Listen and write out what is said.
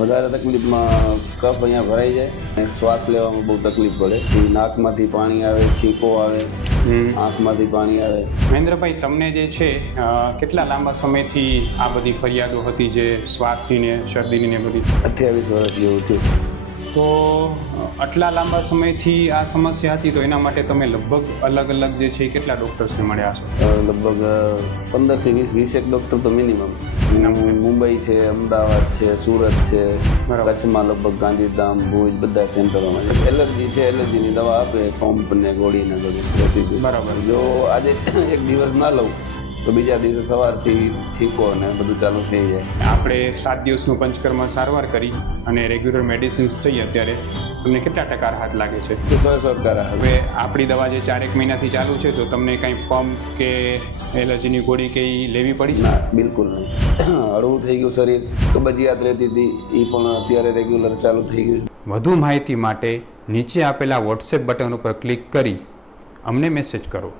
વધારે તકલીફમાં કફ અહીંયા ભરાઈ જાય. અને શ્વાસ લેવામાં બહુ તકલીફ પડે. પછી નાકમાંથી પાણી આવે છીંકો આવે આંખમાંથી પાણી આવે. મહેન્દ્રભાઈ તમને જે છે કેટલા લાંબા સમયથી આ બધી ફરિયાદો હતી જે શ્વાસની ને શરદીની ને બધી? અઠ્યાવીસ વર્ષ જેવું થયું. તો આટલા લાંબા સમયથી આ સમસ્યા હતી તો એના માટે તમે લગભગ અલગ અલગ જે છે એ કેટલા ડૉક્ટર્સને મળ્યા છો લગભગ પંદરથી વીસ વીસેક ડૉક્ટર તો મિનિમમ મુંબઈ છે અમદાવાદ છે સુરત છે. કચ્છમાં લગભગ ગાંધીધામ ભુજ બધા સેન્ટરોમાં છે એલર્જી છે એલર્જીની દવા આપે પંપ ને ગોળી ને બધું બરાબર. જો આજે એક દિવસ ના લઉં તો બીજા દિવસે સવારથી ઠીકો અને બધું ચાલુ થઈ જાય. આપણે સાત દિવસનું પંચકર્મ સારવાર કરી અને રેગ્યુલર મેડિસિન્સ થઈ અત્યારે. તમને કેટલા ટકા રાહત લાગે છે? તો સો સો ટકા રાહત. હવે આપણી દવા જે ચારેક મહિનાથી ચાલુ છે તો તમને કંઈ પંપ કે એલર્જીની ગોળી કે એ લેવી પડી છે? ના બિલકુલ નહીં. હળવું થઈ ગયું શરીર કબજિયાત રહેતી હતી એ પણ અત્યારે રેગ્યુલર ચાલુ થઈ ગયું વધુ માહિતી માટે નીચે આપેલા વોટ્સએપ બટન ઉપર ક્લિક કરી અમને મેસેજ કરો.